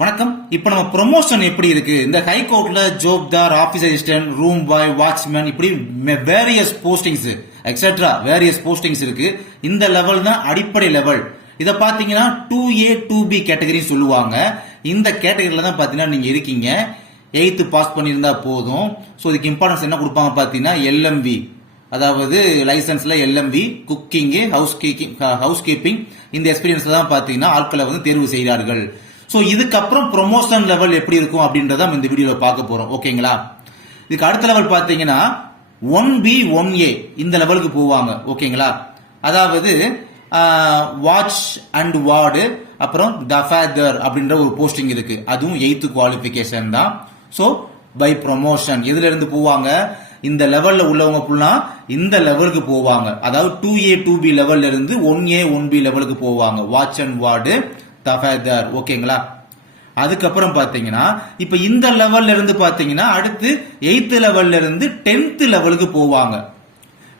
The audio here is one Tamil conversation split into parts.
வணக்கம். இப்ப நம்ம ப்ரொமோஷன் எப்படி இருக்கு? இந்த ஹை கோர்ட்ல ஜோப்தார், office assistant, room boy, watchman இப்படி various postings etcetera various postings இருக்கு. இந்த லெவல் தான் அடிப்படை லெவல். இத பாத்தீங்கன்னா 2A 2B கேட்டகரி சொல்லுவாங்க. இந்த கேட்டகரியில தான் பாத்தீங்கன்னா நீங்க இருக்கீங்க. 8th பாஸ் பண்ணியிருந்தா போதும். ஸோ இதுக்கு இம்பார்ட்டன்ஸ் என்ன கொடுப்பாங்க பாத்தீங்கன்னா LMV, அதாவது லைசன்ஸ்ல LMV, குக்கிங், ஹவுஸ் கீப்பிங் இந்த எக்ஸ்பீரியன்ஸ் தான் பாத்தீங்கன்னா ஆட்களை வந்து தேர்வு செய்கிறார்கள். சோ இதுக்கப்புறம் ப்ரொமோஷன் லெவல் எப்படி இருக்கும் அப்படின்றத இந்த வீடியோல பார்க்க போறோம். ஓகேங்களா? இதுக்கு அடுத்த லெவல் பாத்தீங்கன்னா 1B 1A இந்த லெவலுக்கு போவாங்க. ஓகேங்களா? அதாவது வாட்ச் அண்ட் வார்டு, அப்புறம் தஃபேதர் அப்படின்ற ஒரு போஸ்டிங் இருக்கு. அதுவும் 8th குவாலிபிகேஷன் தான். சோ பை ப்ரொமோஷன் எதுல இருந்து போவாங்க? இந்த லெவல்ல உள்ளவங்க ஃபுல்லா இந்த லெவலுக்கு போவாங்க. அதாவது 2A 2B லெவல்ல இருந்து 1A 1B லெவலுக்கு போவாங்க. வாட்ச் அண்ட் வார்டு, தஃபேதர். ஓகேங்களா? அதுக்கப்புறம் பாத்தீங்கன்னா இப்ப இந்த லெவல்ல இருந்து பாத்தீங்கன்னா அடுத்து 8th லெவல்ல இருந்து 10th லெவலுக்கு போவாங்க.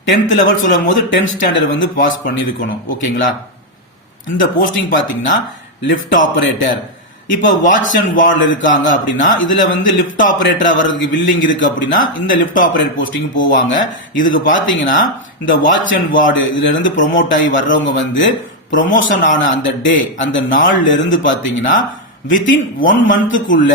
10th லெவல் சொல்லும் போது 10th ஸ்டாண்டர்ட் வந்து பாஸ் பண்ணிருக்கணும். ஓகேங்களா? இந்த போஸ்டிங் பாத்தீங்கன்னா லிஃப்ட் ஆபரேட்டர். இப்ப வாட்ச் அண்ட் வார்டு இருக்காங்க அப்படின்னா இதுல வந்து லிஃப்ட் ஆபரேட்டரா வர்றதுக்கு வில்லிங் இருக்கு அப்படின்னா இந்த லிஃப்ட் ஆபரேட்டர் போஸ்டிங் போவாங்க. இதுக்கு பாத்தீங்கன்னா இந்த வாட்ச் அண்ட் வார்டு இதுல இருந்து ப்ரொமோட் ஆகி வர்றவங்க வந்து ப்ரொமோஷன் ஆன அந்த டே அந்த நாள்ல இருந்து பாத்தீங்கன்னா வித்தின் 1 மந்த்துக்குள்ள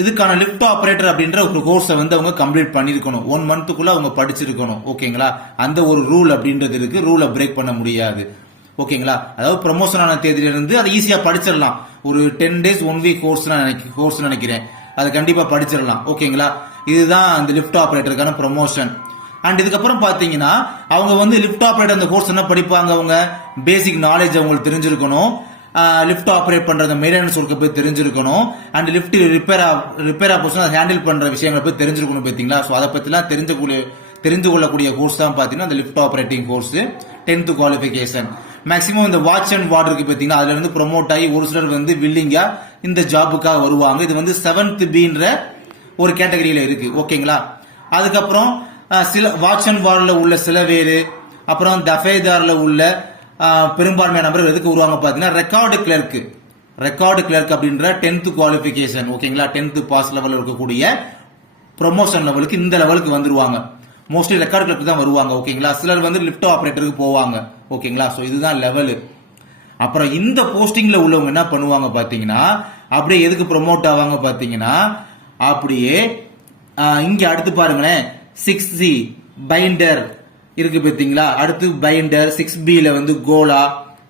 இதுக்கான லிஃப்ட் ஆபரேட்டர் அப்படின்ற ஒரு கோர்ஸை வந்து அவங்க கம்ப்ளீட் பண்ணிருக்கணும். 1 மந்த்துக்குள்ள அவங்க படிச்சிருக்கணும். ஓகேங்களா? அந்த ஒரு ரூல் அப்படின்றது இருக்கு. ரூலை பிரேக் பண்ண முடியாது. ஓகேங்களா? அதாவது ப்ரொமோஷன் ஆன தேதியில இருந்து அதை ஈஸியா படிச்சிடலாம். ஒரு 10 days 1 week கோர்ஸ் நினைக்கிறேன். அதை கண்டிப்பா படிச்சிடலாம். ஓகேங்களா? இதுதான் அந்த லிஃப்ட் ஆபரேட்டருக்கான ப்ரொமோஷன். அண்ட் இதுக்கப்புறம் பாத்தீங்கன்னா அவங்க வந்து லிஃப்ட் ஆபரேட்டர் அந்த கோர்ஸ் என்ன படிப்பாங்க? அவங்க பேசிக் நாலேஜ் அவங்களுக்கு தெரிஞ்சிருக்கணும். லிஃப்ட் ஆபரேட் பண்ற மெயின்டெனன்ஸ் ஒர்க்கை போய் தெரிஞ்சிருக்கணும். அண்ட் லிஃப்ட் ரிப்பேர் ஆப்போசிஷன் அதை ஹேண்டில் பண்ற விஷயங்களை போய் தெரிஞ்சிருக்கணும். பாத்தீங்களா? சோ அதை பத்திலாம் தெரிந்து கொள்ளக்கூடிய கோர்ஸ் தான் பாத்தீங்கன்னா அந்த lift operating course 10th qualification. Maximum இந்த வாட்ச் அண்ட் வார்டு இருக்கு பாத்தீங்கன்னா அதுல இருந்து ப்ரொமோட் ஆகி ஒரு சிலர் வந்து வில்லிங்கா இந்த ஜாபுக்காக வருவாங்க. இது வந்து 7th Bன்ற ஒரு கேட்டகரியில இருக்கு. ஓகேங்களா? அதுக்கப்புறம் சில வாட்ச் அண்ட் வார்டுல உள்ள சில பேரு, அப்புறம் தஃபேதார்ல உள்ள பெரும்பான்மையான நபர்கள் எதுக்கு வருவாங்க பாத்தீங்கன்னா ரெக்கார்டு கிளர்க் அப்படின்ற 10th குவாலிபிகேஷன். ஓகேங்களா? 10th பாஸ் லெவல் இருக்கக்கூடிய ப்ரொமோஷன் லெவலுக்கு இந்த லெவலுக்கு வந்துருவாங்க. மோஸ்ட்லி ரெக்கார்டு கிளர்க் தான் வருவாங்க. ஓகேங்களா? சிலர் வந்து லிஃப்ட் ஆபரேட்டருக்கு போவாங்க. ஓகேங்களா? சோ இதுதான் லெவல். அப்புறம் இந்த போஸ்டிங்ல உள்ளவங்க என்ன பண்ணுவாங்க பாத்தீங்கன்னா அப்படியே எதுக்கு ப்ரொமோட் ஆவாங்க பாத்தீங்கன்னா அப்படியே இங்க அடுத்து பாருங்களேன் 6C பைண்டர் இருக்கு பாத்தீங்களா? அடுத்து பைண்டர், 6Bல வந்து கோலா,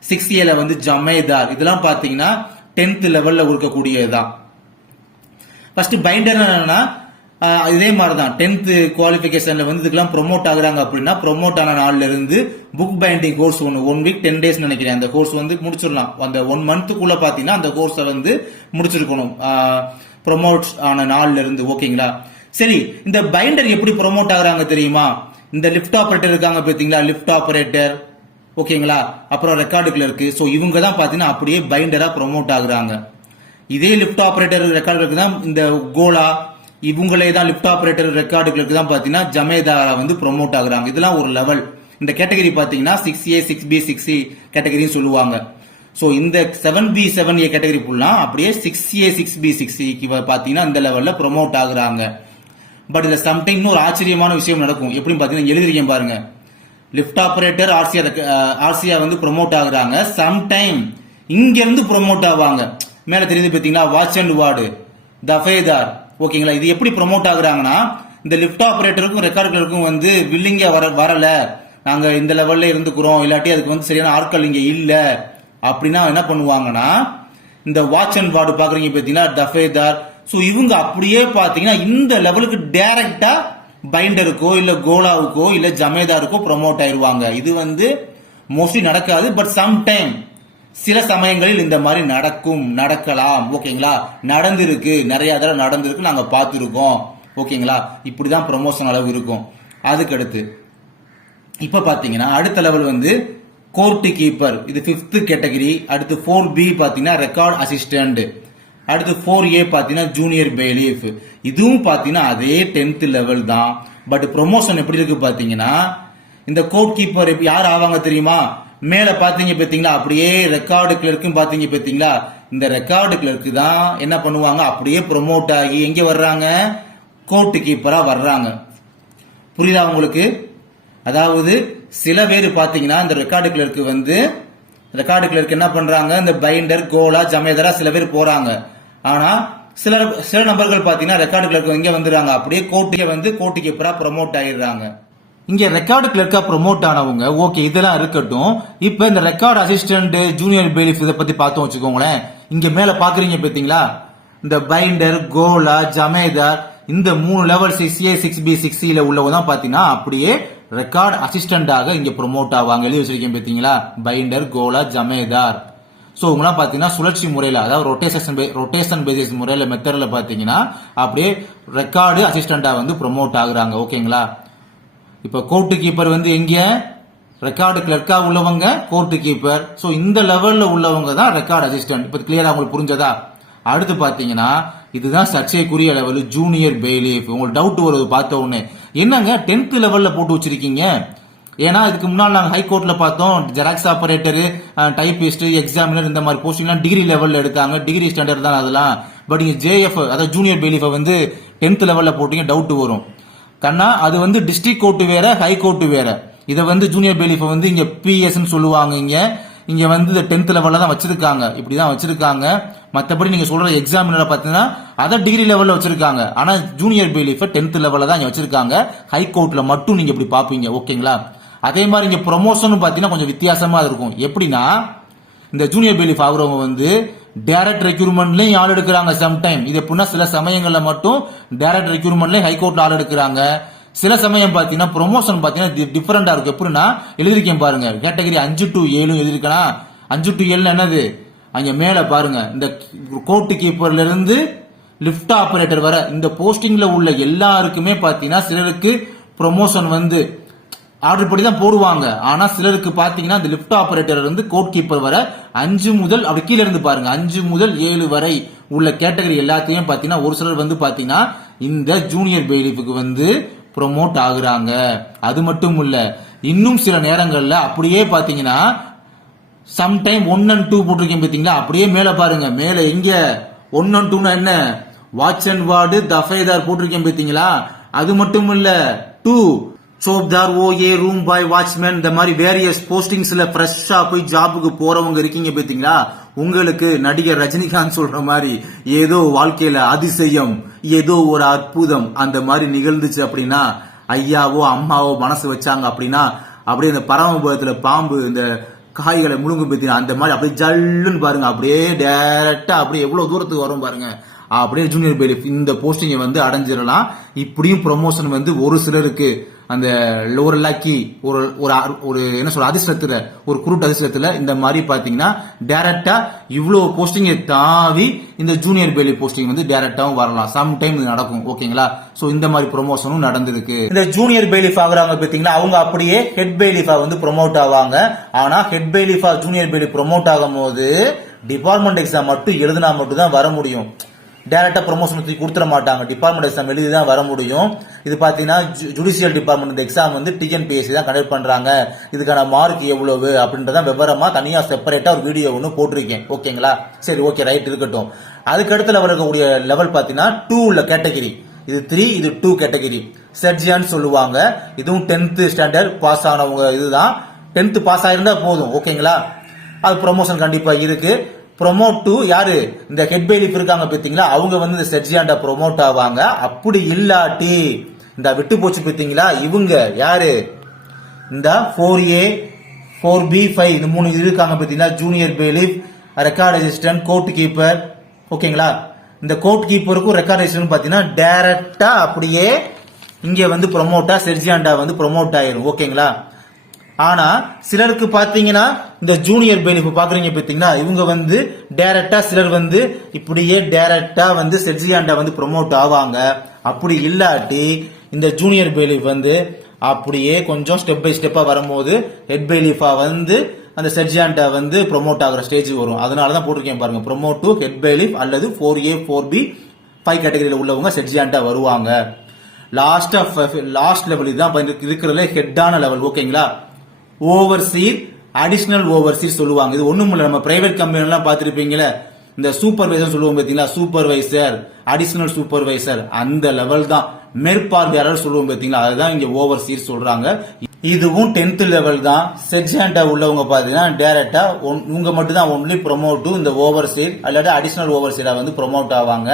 6Aல வந்து ஜமேதார். இதெல்லாம் பாத்தீங்கன்னா 10th லெவல்ல இருக்கக்கூடியதுதான். ஃபர்ஸ்ட் பைண்டர் என்னன்னா இதே மாதிரிதான் 10th குவாலிபிகேஷன்ல வந்து இதுக்கெல்லாம் ப்ரொமோட் ஆகுறாங்க அப்படின்னா ப்ரொமோட் ஆன நாள்ல இருந்து book binding course 1 week 10 days நினைக்கிறேன். அந்த கோர்ஸ் வந்து முடிச்சிடலாம். அந்த 1 மந்த்துக்குள்ள பாத்தீங்கன்னா அந்த கோர்ஸை வந்து முடிச்சிருக்கணும் ப்ரொமோட் ஆன நாள்ல இருந்து. ஓகேங்களா? சரி, இந்த பைண்டர் எப்படி ப்ரொமோட் ஆகுறாங்க தெரியுமா? இந்த லிஃப்ட் ஆபரேட்டர் இருக்காங்க பாத்தீங்களா? Lift operator. ஓகேங்களா? அப்புறம் ரெக்கார்டு கிளர்க். சோ இவங்க தான் பாத்தீங்கன்னா அப்படியே பைண்டரா ப்ரொமோட் ஆகுறாங்க. இதே லிஃப்ட் ஆபரேட்டர் ரெக்கார்டு கிளர்க் தான் இந்த கோலா, இவங்களே தான் லிஃப்ட் ஆபரேட்டர் ரெக்கார்டு கிளர்க் தான் பாத்தீங்கன்னா ஜமேதாரா வந்து ப்ரொமோட் ஆகுறாங்க. இதெல்லாம் ஒரு லெவல். இந்த கேட்டகரி பாத்தீங்கன்னா 6A 6B 6C கேட்டகரின்னு சொல்லுவாங்க. சோ இந்த 7B 7A கேட்டகரி ஃபுல்லா அப்படியே 6A 6B 6C பாத்தீங்கன்னா இந்த லெவல்ல ப்ரொமோட் ஆகுறாங்க. பட் இதுல சம்டைம் ஒரு ஆச்சரியமான விஷயம் நடக்கும். எப்படின்னு பாத்தீங்கன்னா எழுதிருக்கேன் பாருங்க. லிஃப்ட் ஆபரேட்டர் ஆர்சியா வந்து ப்ரொமோட் ஆகுறாங்க. சம்டைம் இங்க இருந்து ப்ரொமோட் ஆவாங்க. மேல தெரியுது பாத்தீங்களா? வாட்ச் அண்ட் வார்டு, தஃபேதார். ஓகேங்களா? இது எப்படி ப்ரொமோட் ஆகுறாங்கன்னா இந்த லிஃப்ட் ஆபரேட்டருக்கும் ரெக்கார்டு கிளர்க்கும் வந்து வில்லிங்க வரல, நாங்க இந்த லெவல்ல இருந்துக்கிறோம், இல்லாட்டி அதுக்கு வந்து சரியான ஆட்கள் இங்க இல்ல அப்படின்னா என்ன பண்ணுவாங்கன்னா இந்த வாட்ச் அண்ட் வார்டு பாக்குறீங்க பாத்தீங்கன்னா தஃபேதார். சோ இவங்க அப்படியே பாத்தீங்கன்னா இந்த லெவலுக்கு டைரக்டா பைண்டருக்கோ இல்ல கோலாவுக்கோ இல்ல ஜமேதாருக்கோ ப்ரொமோட் ஆயிருவாங்க. இது வந்து மோஸ்ட்லி நடக்காது. பட் சம்டைம் சில சமயங்களில் இந்த மாதிரி நடக்கலாம். ஓகேங்களா? நடந்திருக்கு, நிறைய தடவை நடந்திருக்கு, நாங்க பார்த்திருக்கோம். ஓகேங்களா? இப்படிதான் ப்ரொமோஷன் அளவு இருக்கும். அதுக்கு அடுத்து இப்ப பாத்தீங்கன்னா அடுத்த லெவல் வந்து கோர்ட் கீப்பர். இது 5th கேட்டகரி. அடுத்து 4B பாத்தீங்கன்னா ரெக்கார்ட் அசிஸ்டன்ட். அடுத்து 4A பாத்தீங்கன்னா ஜூனியர் பெயிலிஃப். இதுவும் பாத்தீங்கன்னா அதே 10th லெவல் தான். பட் ப்ரொமோஷன் எப்படி இருக்கு பாத்தீங்கன்னா இந்த கோர்ட் கீப்பர் யார் ஆவாங்க தெரியுமா? மேல பாத்தீங்க பாத்தீங்களா அப்படியே ரெக்கார்டு கிளர்க்கும் பாத்தீங்க பாத்தீங்களா இந்த ரெக்கார்டு கிளர்க்கு தான் என்ன பண்ணுவாங்க, அப்படியே ப்ரொமோட் ஆகி எங்க வர்றாங்க, கோர்ட் கீப்பரா வர்றாங்க. புரியுதா உங்களுக்கு? அதாவது சில பேர் பாத்தீங்கன்னா இந்த ரெக்கார்டு கிளர்க்கு வந்து ரெக்கார்டு கிளர்க்கு என்ன பண்றாங்க, இந்த பைண்டர், கோலா, ஜமேதரா சில பேர் போறாங்க. ஆனா சில நபர்கள் பாத்தீங்கன்னா ரெக்கார்டு கிளர்க்கு இங்க வந்துடுறாங்க, அப்படியே கோர்ட்டுக்கே வந்து கோர்ட் கீப்பரா ப்ரொமோட் ஆயிடுறாங்க. இங்க ரெக்கார்டு கிளர்க்கா ப்ரொமோட் ஆனவங்க ஓகே, இதெல்லாம் இருக்கட்டும். இப்ப இந்த ரெக்கார்டு அசிஸ்டன்ட், ஜூனியர் பெயிலிஃப் இதை பத்தி பார்த்தோம் வச்சுக்கோங்களேன். இங்க மேல பாக்குறீங்க பாத்தீங்களா, இந்த பைண்டர், கோலா, ஜமேதார், இந்த 3 லெவல் 6A 6B 6Cல உள்ளவங்க தான் பாத்தீங்கன்னா அப்படியே ரெக்கார்டு அசிஸ்டன்டாக இங்க ப்ரொமோட் ஆவாங்க. எழுதி வச்சிருக்கேன் பாத்தீங்களா, பைண்டர், கோலா, ஜமேதார். சோ உங்களாம் பாத்தீங்கன்னா சுழற்சி முறையில, அதாவது ரொட்டேஷன் பேசிஸ் முறையில மெத்தட்ல பாத்தீங்கன்னா அப்படியே ரெக்கார்டு அசிஸ்டன்டா வந்து ப்ரொமோட் ஆகுறாங்க. ஓகேங்களா? இப்ப கோர்ட் கீப்பர் வந்து எங்க, ரெக்கார்டு கிளர்க்கா உள்ளவங்க கோர்ட் கீப்பர். சோ இந்த லெவல்ல உள்ளவங்க தான் ரெக்கார்டு அசிஸ்டன்ட். இப்ப கிளியரா உங்களுக்கு புரிஞ்சதா? அடுத்து பாத்தீங்கன்னா இதுதான் சர்ச்சைக்குரிய லெவல், ஜூனியர் பெயிலிஃப். உங்களுக்கு டவுட் வருது பார்த்த உடனே, என்னங்க 10th லெவல்ல போட்டு வச்சிருக்கீங்க? ஏன்னா இதுக்கு முன்னாடி நாங்க ஹைகோர்ட்ல பார்த்தோம், ஜெராக்ஸ் ஆபரேட்டர், டைபிஸ்ட், எக்ஸாமினர் இந்த மாதிரி போஸ்டிங்லாம் டிகிரி லெவல்ல எடுத்தாங்க, டிகிரி ஸ்டாண்டர்ட் தான் அதெல்லாம். பட் இங்க ஜேஎஃப், அதாவது ஜூனியர் பெயிலிஃப் வந்து 10th லெவல்ல போட்டீங்க, டவுட் வரும். கண்ணா அது வந்து டிஸ்ட்ரிக்ட் கோர்ட் வேற, ஹை கோர்ட் வேற. இதை வந்து ஜூனியர் பெயிலிஃப் வந்து இங்க பிஎஸ் சொல்லுவாங்க. இங்க வந்து 10th லெவல்ல தான் வச்சிருக்காங்க, இப்படிதான் வச்சிருக்காங்க. மத்தபடி நீங்க சொல்ற எக்ஸாமினரை பாத்தீங்கன்னா அதை டிகிரி லெவல்ல வச்சிருக்காங்க. ஆனா ஜூனியர் பெயிலிஃப் 10th லெவல்ல தான் இங்க வச்சிருக்காங்க. ஹை கோர்ட்ல மட்டும் நீங்க இப்படி பாப்பீங்க. ஓகேங்களா? அதே மாதிரி இங்க ப்ரொமோஷன் பாத்தீங்கன்னா கொஞ்சம் வித்தியாசமா இருக்கும். எப்படின்னா இந்த ஜூனியர் பெயிலிஃப் ஆகுறவங்க வந்து டைரக்ட் ரெக்ரூட்மெண்ட்லயும் ஆள் எடுக்கிறாங்க சம்டைம். இது எப்படின்னா சில சமயங்கள்ல மட்டும் டைரக்ட் ரெக்ரூட்மெண்ட்லயும் ஹைகோர்ட்ல ஆள் எடுக்கிறாங்க. சில சமயம் பாத்தீங்கன்னா ப்ரொமோஷன் பாத்தீங்கன்னா டிஃபரெண்டா இருக்கும். எப்படின்னா எழுதிருக்கேன் பாருங்க, கேட்டகரி 5 to 7 எழுதிருக்கேன். 5 to 7 என்னது, அங்க மேல பாருங்க, இந்த கோர்ட் கீப்பர்ல இருந்து லிஃப்ட் ஆபரேட்டர் வர இந்த போஸ்டிங்ல உள்ள எல்லாருக்குமே பாத்தீங்கன்னா சிலருக்கு ப்ரொமோஷன் வந்து ஆர்டர் படி தான் போடுவாங்க. ஆனா சிலருக்கு பாத்தீங்கன்னா இந்த லிஃப்ட் ஆபரேட்டர் இருந்து கோர்ட் கீப்பர் வர 5 முதல் அப்படி கீழே இருந்து பாருங்க 5 முதல் 7 வரை உள்ள கேட்டகரி எல்லாத்தையும் பாத்தீங்கன்னா ஒரு சிலர் வந்து பாத்தீங்கன்னா இந்த ஜூனியர் பெயிலிஃபுக்கு வந்து ப்ரொமோட் ஆகுறாங்க. அது மட்டும் இல்ல, இன்னும் சில நேரங்கள்ல அப்படியே பாத்தீங்கன்னா சம்டைம் 1 and 2 போட்டிருக்கேன் பாத்தீங்களா, அப்படியே மேல பாருங்க, மேல எங்க 1 and 2 என்ன, வாட்ச் அண்ட் வார்டு, தஃபேதார் போட்டிருக்கேன் பாத்தீங்களா. அது மட்டும் இல்ல, 2 Chobdar, OA, room boy, watchman, இந்த மாதிரி வேரியஸ் போஸ்டிங்ஸ்ல ஃப்ரெஷ்ஷா போய் ஜாபுக்கு போறவங்க இருக்கீங்க பாத்தீங்களா. உங்களுக்கு நடிகர் ரஜினிகாந்த் சொல்ற மாதிரி ஏதோ வாழ்க்கையில அதிசயம், ஏதோ ஒரு அற்புதம் அந்த மாதிரி நிகழ்ந்துச்சு அப்படின்னா, ஐயாவோ அம்மாவோ மனசு வச்சாங்க அப்படின்னா, அப்படியே இந்த பரமபுரத்துல பாம்பு இந்த காய்களை முழுங்கு பத்தினா அந்த மாதிரி அப்படியே ஜல்லுன்னு பாருங்க, அப்படியே டைரக்டா அப்படியே எவ்வளவு தூரத்துக்கு வரும் பாருங்க. அப்படியே ஜூனியர் பெயிலிஃப் இந்த போஸ்டிங்கை வந்து அடைஞ்சிடலாம். இப்படியும் ப்ரொமோஷன் வந்து ஒரு சிலருக்கு அந்த லோவர் லாக்கி ஒரு ஒரு என்ன சொல்ற அதிர்ஷ்டத்துல, ஒரு குருட்டு அதிர்ஷ்டத்துல இந்த மாதிரி பாத்தீங்கன்னா டைரக்டா இவ்வளவு போஸ்டிங்கை தாவி இந்த ஜூனியர் பெயிலிஃப் போஸ்டிங் வந்து டைரக்டாவும் வரலாம். சம்டைம் இது நடக்கும். ஓகேங்களா? சோ இந்த மாதிரி ப்ரொமோஷனும் நடந்திருக்கு. இந்த ஜூனியர் பெயிலிஃப் ஆகுறாங்க பாத்தீங்களா, அவங்க அப்படியே ஹெட் பெயிலிஃபா வந்து ப்ரொமோட் ஆவாங்க. ஆனா ஹெட் பெயிலிஃபா ஜூனியர் பெயிலிஃப் ப்ரொமோட் ஆகும் போது டிபார்ட்மெண்ட் எக்ஸாம் மட்டும் எழுதினா மட்டும் தான் வர முடியும். டைரக்டா ப்ரொமோஷன் கொடுத்துட மாட்டாங்க, டிபார்ட்மெண்ட் எக்ஸாம் எழுதி தான் வர முடியும். இது பாத்தீங்கன்னா ஜுடிஷியல் டிபார்ட்மெண்ட் எக்ஸாம் வந்து டிஎன்பிஎஸ்சி தான் கண்டக்ட் பண்றாங்க. இதுக்கான மார்க் எவ்வளவு அப்படின்றத விவரமா தனியா செப்பரேட்டா ஒரு வீடியோ ஒன்று போட்டிருக்கேன். ஓகேங்களா? சரி, ஓகே, ரைட், இருக்கட்டும். அதுக்கு அடுத்துல வரக்கூடிய லெவல் பாத்தீங்கன்னா 2 உள்ள கேட்டகரி. இது 3, இது 2 கேட்டகரி. சர்ஜியான்னு சொல்லுவாங்க. இதுவும் 10th ஸ்டாண்டர்ட் பாஸ் ஆனவங்க. இதுதான் 10th பாஸ் ஆயிருந்தா போதும். ஓகேங்களா? அது ப்ரொமோஷன் கண்டிப்பா இருக்கு. ப்ரொமோட் டு யாரு, இந்த ஹெட் பெயிலிஃப் இருக்காங்க பாத்தீங்களா, அவங்க வந்து இந்த செர்ஜியாண்டா ப்ரொமோட் ஆவாங்க. அப்படி இல்லாட்டி இந்த விட்டு போச்சு பாத்தீங்களா, இவங்க யாரு, இந்த 4A 4B 5 இந்த 3 இருக்காங்க பாத்தீங்களா, junior பெயிலிஃப், record assistant, court keeper. ஓகேங்களா? இந்த கோர்ட் கீப்பருக்கும் ரெக்கார்ட் அசிஸ்டன்ட் பாத்தீங்கன்னா டைரக்டா அப்படியே இங்க வந்து ப்ரொமோட்டா செர்ஜியாண்டா வந்து ப்ரொமோட் ஆயிரும். ஓகேங்களா? ஆனா சிலருக்கு பாத்தீங்கன்னா இந்த ஜூனியர் பெயிலிஃப் பாக்குறீங்க பாத்தீங்கன்னா, இவங்க வந்து டைரக்டா சிலர் வந்து இப்படியே டைரக்டா வந்து செர்ஜியாண்டா வந்து ப்ரொமோட் ஆவாங்க. அப்படி இல்லாட்டி இந்த ஜூனியர் பெயிலிஃப் வந்து அப்படியே கொஞ்சம் ஸ்டெப் பை ஸ்டெப்பா வரும்போது ஹெட் பெயிலிஃபா வந்து அந்த செர்ஜியாண்டா வந்து ப்ரொமோட் ஆகுற ஸ்டேஜ் வரும். அதனாலதான் போட்டிருக்கேன் பாருங்க, ப்ரொமோட் டு ஹெட் பெயிலிஃப் அல்லது 4A 4B 5 கேட்டகரியில உள்ளவங்க செர்ஜியாண்டா வருவாங்க. லாஸ்ட் லெவல் இதுதான் இருக்கிறதுல ஹெட்டான லெவல். ஓகேங்களா? ஓவர்சீர், அடிஷனல் ஓவர்சீர் சொல்லுவாங்க. இது ஒண்ணும் இல்ல, நம்ம பிரைவேட் கம்பெனி எல்லாம் பாத்திருப்பீங்களே, இந்த சூப்பர்வைசர் சொல்லுவோம் பாத்தீங்களா, சூப்பர்வைசர், அடிஷனல் சூப்பர்வைசர், அந்த லெவல் தான். மேற்பார்வையாளர் சொல்லுவோம் பாத்தீங்களா, அதுதான் இங்க ஓவர்சீர் சொல்றாங்க. இதுவும் 10th லெவல் தான். செக்ஷன்டா உள்ளவங்க பாத்தீங்கன்னா டைரக்டா உங்க மட்டும் தான் ஒன்லி ப்ரொமோட் டு இந்த ஓவர்சீர் அல்லாட்டி அடிஷனல் ஓவர்சீரா வந்து ப்ரொமோட் ஆவாங்க.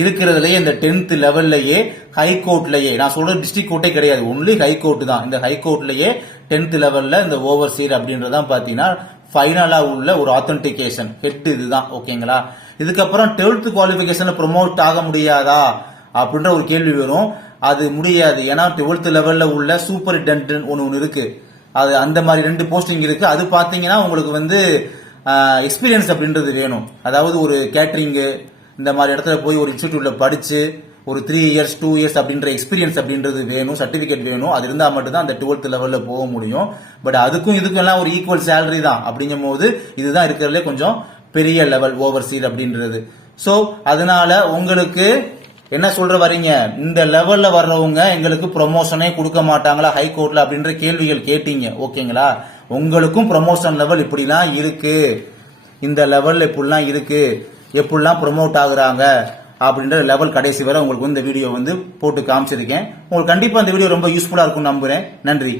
இருக்கிறதுலயே இந்த 10th லெவல்லயே ஹைகோர்ட்லயே, நான் சொல்றது டிஸ்ட்ரிக்ட் கோர்ட்டே கிடையாது, ஒன்லி ஹைகோர்ட் தான். இந்த ஹைகோர்ட்லயே 10th லெவல்ல இந்த ஓவர்சீர் அப்படின்றதான் பாத்தீங்கன்னா ஃபைனலா உள்ள ஒரு ஆத்தென்டிகேஷன் ஹெட் இதுதான். ஓகேங்களா? இதுக்கப்புறம் 12th குவாலிபிகேஷன்ல ப்ரொமோட் ஆக முடியாதா அப்படின்ற ஒரு கேள்வி வரும். அது முடியாது. ஏன்னா 12th லெவல்ல உள்ள சூப்பரிண்டென்டன்ட் ஒன்னு இருக்கு. அது அந்த மாதிரி 2 போஸ்டிங் இருக்கு. அது பாத்தீங்கன்னா உங்களுக்கு வந்து எக்ஸ்பீரியன்ஸ் அப்படின்றது வேணும். அதாவது ஒரு கேட்டரிங் இந்த மாதிரி இடத்துல போய் ஒரு இன்ஸ்டிடியூட்ல படிச்சு ஒரு 3 இயர்ஸ் 2 இயர்ஸ் அப்படின்ற எக்ஸ்பீரியன்ஸ் அப்படின்றது வேணும், சர்டிபிகேட் வேணும். அது இருந்தா மட்டும் தான் அந்த 12th லெவல்ல போக முடியும். பட் அதுக்கும் இதுக்கும் எல்லாம் ஒரு ஈக்குவல் சேலரி தான். அப்படிங்கும் போது இதுதான் இருக்கிறதுல கொஞ்சம் பெரிய லெவல் ஓவர்சீர் அப்படின்றது. சோ அதனால உங்களுக்கு என்ன சொல்ற வரீங்க, இந்த லெவல்ல வர்றவங்க எங்களுக்கு ப்ரொமோஷனே கொடுக்க மாட்டாங்களா ஹைகோர்ட்ல அப்படின்ற கேள்விகள் கேட்டீங்க. ஓகேங்களா? உங்களுக்கும் ப்ரொமோஷன் லெவல் இப்படிலாம் இருக்கு, இந்த லெவல்ல இப்படிலாம் இருக்கு, எப்படிலாம் ப்ரொமோட் ஆகுறாங்க அப்படின்ற லெவல் கடைசி வரை உங்களுக்கு இந்த வீடியோ வந்து போட்டு காமிச்சிருக்கேன். உங்களுக்கு கண்டிப்பா இந்த வீடியோ ரொம்ப யூஸ்ஃபுல்லா இருக்கும் நம்புறேன். நன்றி.